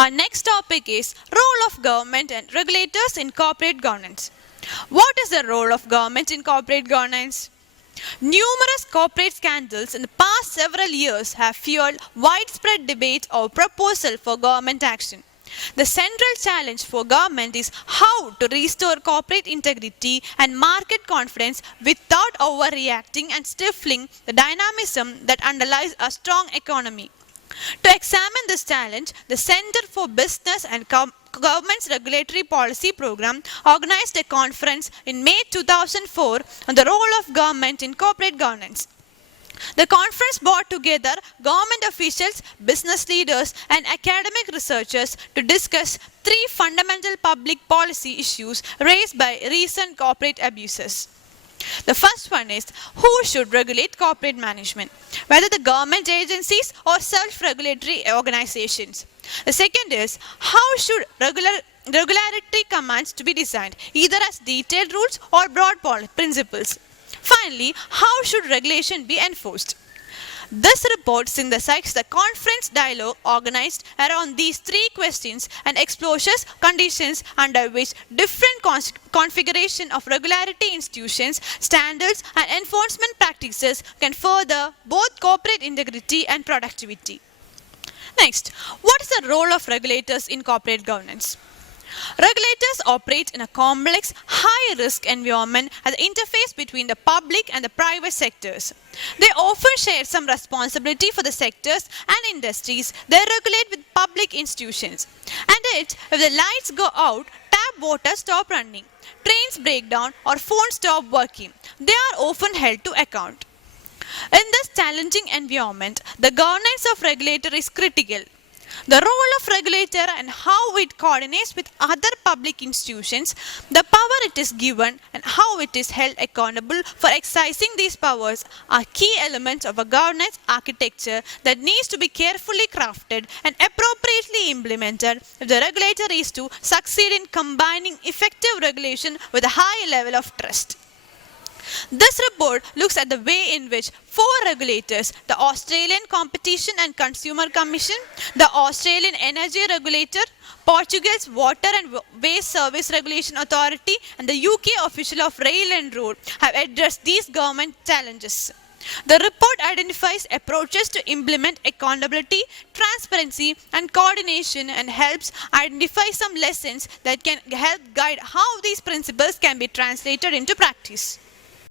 Our next topic is role of government and regulators in corporate governance. What is the role of government in corporate governance? Numerous corporate scandals in the past several years have fueled widespread debate or proposal for government action. The central challenge for government is how to restore corporate integrity and market confidence without overreacting and stifling the dynamism that underlies a strong economy. To examine this challenge, the Center for Business and Government's Regulatory Policy Program organized a conference in May 2004 on the role of government in corporate governance. The conference brought together government officials, business leaders, and academic researchers to discuss three fundamental public policy issues raised by recent corporate abuses. The first one is who should regulate corporate management, whether the government agencies or self-regulatory organizations. The second is how should regulatory commands to be designed, either as detailed rules or broad principles. Finally, how should regulation be enforced? This report synthesizes the conference dialogue organized around these three questions and explores conditions under which different configuration of regulatory institutions, standards, and enforcement practices can further both corporate integrity and productivity. Next, what is the role of regulators in corporate governance? Regulators operate in a complex, high-risk environment at the interface between the public and the private sectors. They often share some responsibility for the sectors and industries they regulate with public institutions. And yet, if the lights go out, tap water stop running, trains break down, or phones stop working, they are often held to account. In this challenging environment, the governance of regulator is critical. The role of regulator and how it coordinates with other public institutions, the power it is given, and how it is held accountable for exercising these powers are key elements of a governance architecture that needs to be carefully crafted and appropriately implemented if the regulator is to succeed in combining effective regulation with a high level of trust. This report looks at the way in which four regulators, the Australian Competition and Consumer Commission, the Australian Energy Regulator, Portugal's Water and Waste Service Regulation Authority, and the UK official of Rail and Road have addressed these government challenges. The report identifies approaches to implement accountability, transparency, and coordination and helps identify some lessons that can help guide how these principles can be translated into practice.